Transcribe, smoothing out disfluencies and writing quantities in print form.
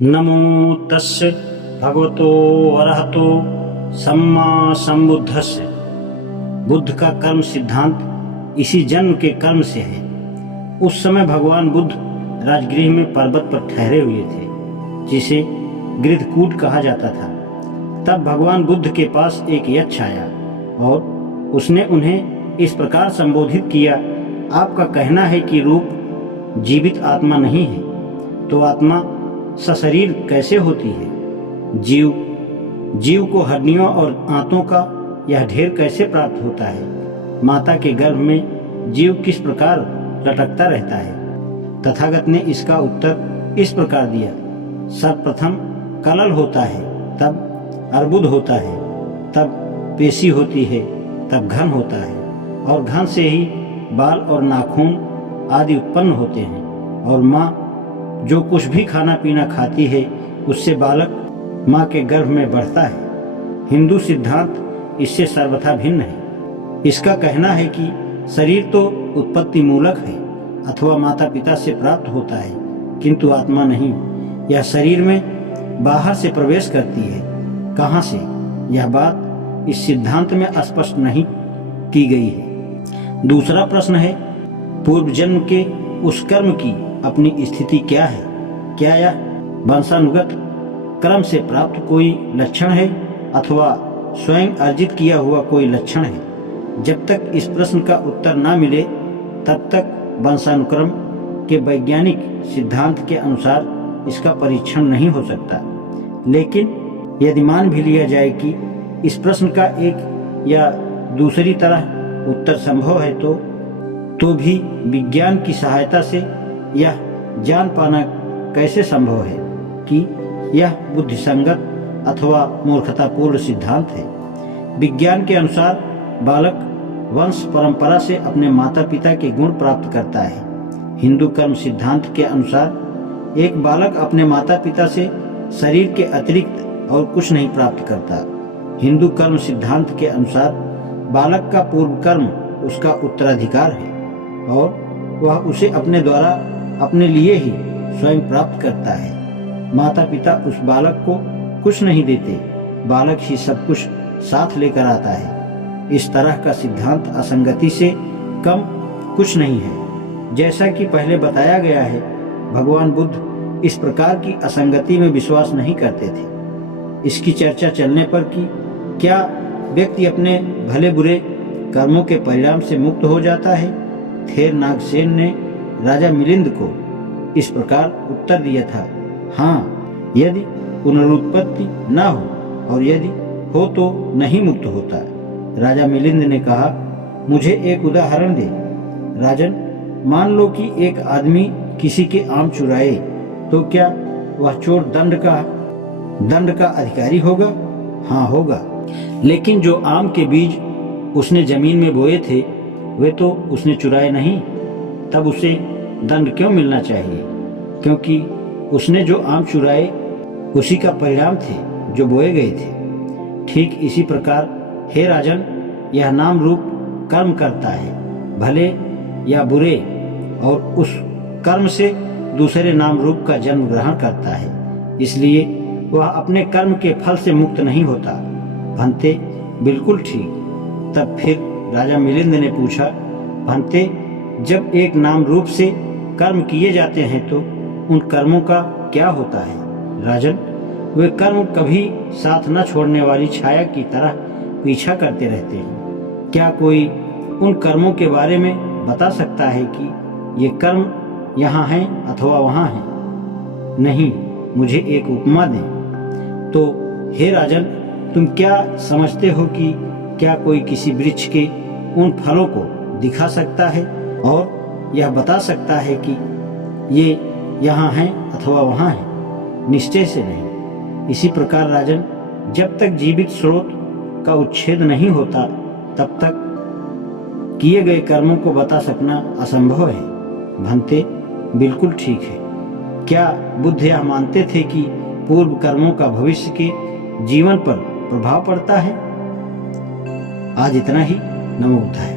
नमो तस्य भगवतो अरहतो सम्मा संबुद्धस्य। बुद्ध का कर्म सिद्धांत इसी जन्म के कर्म से है। उस समय भगवान बुद्ध राजगृह में पर्वत पर ठहरे हुए थे, जिसे गृधकूट कहा जाता था। तब भगवान बुद्ध के पास एक यक्ष आया और उसने उन्हें इस प्रकार संबोधित किया, आपका कहना है कि रूप जीवित आत्मा नहीं है, तो आत्मा सशरीर कैसे होती है? जीव को हड्डियों और आंतों का यह ढेर कैसे प्राप्त होता है? माता के गर्भ में जीव किस प्रकार लटकता रहता है? तथागत ने इसका उत्तर इस प्रकार दिया, सर्वप्रथम कलल होता है, तब अर्बुद होता है, तब पेशी होती है, तब घन होता है, और घन से ही बाल और नाखून आदि उत्पन्न होते हैं। और माँ जो कुछ भी खाना पीना खाती है, उससे बालक माँ के गर्भ में बढ़ता है। हिंदू सिद्धांत इससे सर्वथा भिन्न है। इसका कहना है कि शरीर तो उत्पत्ति मूलक है अथवा माता पिता से प्राप्त होता है, किंतु आत्मा नहीं। यह शरीर में बाहर से प्रवेश करती है। कहाँ से? यह बात इस सिद्धांत में स्पष्ट नहीं की गई है। दूसरा प्रश्न है, पूर्व जन्म के उस कर्म की अपनी स्थिति क्या है? क्या यह वंशानुगत क्रम से प्राप्त कोई लक्षण है अथवा स्वयं अर्जित किया हुआ कोई लक्षण है? जब तक इस प्रश्न का उत्तर न मिले, तब तक वंशानुक्रम के वैज्ञानिक सिद्धांत के अनुसार इसका परीक्षण नहीं हो सकता। लेकिन यदि मान भी लिया जाए कि इस प्रश्न का एक या दूसरी तरह उत्तर संभव है, तो भी विज्ञान की सहायता से यह जान पाना कैसे संभव है कि यह बुद्धिसंगत अथवा मूर्खतापूर्ण सिद्धांत है। विज्ञान के अनुसार बालक वंश परंपरा से अपने माता पिता के गुण प्राप्त करता है। हिंदू कर्म सिद्धांत के अनुसार एक बालक अपने माता पिता से शरीर के अतिरिक्त और कुछ नहीं प्राप्त करता। हिंदू कर्म सिद्धांत के अनुसार बालक का पूर्व कर्म उसका उत्तराधिकार है और वह उसे अपने द्वारा अपने लिए ही स्वयं प्राप्त करता है। माता पिता उस बालक को कुछ नहीं देते, बालक ही सब कुछ साथ लेकर आता है। इस तरह का सिद्धांत असंगति से कम कुछ नहीं है। जैसा कि पहले बताया गया है, भगवान बुद्ध इस प्रकार की असंगति में विश्वास नहीं करते थे। इसकी चर्चा चलने पर कि क्या व्यक्ति अपने भले बुरे कर्मों के परिणाम से मुक्त हो जाता है, थेर नागसेन ने राजा मिलिंद को इस प्रकार उत्तर दिया था, हाँ, यदि पुनरुत्पत्ति न हो और यदि हो तो नहीं मुक्त होता। राजा मिलिंद ने कहा, मुझे एक उदाहरण दे। राजन, मान लो कि एक आदमी किसी के आम चुराए, तो क्या वह चोर दंड का अधिकारी होगा? हाँ, होगा। लेकिन जो आम के बीज उसने जमीन में बोए थे, वे तो उसने चुराए नहीं, तब उसे दंड क्यों मिलना चाहिए? क्योंकि उसने जो आम चुराए उसी का परिणाम थे जो बोए गए थे। ठीक इसी प्रकार हे राजन, यह नाम रूप कर्म करता है, भले या बुरे, और उस कर्म से दूसरे नाम रूप का जन्म ग्रहण करता है। इसलिए वह अपने कर्म के फल से मुक्त नहीं होता। भंते, बिल्कुल ठीक। तब फिर राजा मिलिंद ने पूछा, भंते, जब एक नाम रूप से कर्म किए जाते हैं तो उन कर्मों का क्या होता है? राजन, वे कर्म कभी साथ न छोड़ने वाली छाया की तरह पीछा करते रहते हैं। क्या कोई उन कर्मों के बारे में बता सकता है कि ये कर्म यहाँ हैं अथवा वहाँ हैं? नहीं, मुझे एक उपमा दें। तो हे राजन, तुम क्या समझते हो कि क्या कोई किसी वृक्ष के उन फलों को दिखा सकता है और यह बता सकता है कि ये यहाँ हैं अथवा वहाँ हैं? निश्चय से नहीं। इसी प्रकार राजन, जब तक जीवित स्रोत का उच्छेद नहीं होता, तब तक किए गए कर्मों को बता सकना असंभव है। भंते, बिल्कुल ठीक है। क्या बुद्ध यह मानते थे कि पूर्व कर्मों का भविष्य के जीवन पर प्रभाव पड़ता है? आज इतना ही। नमो बुद्धाय।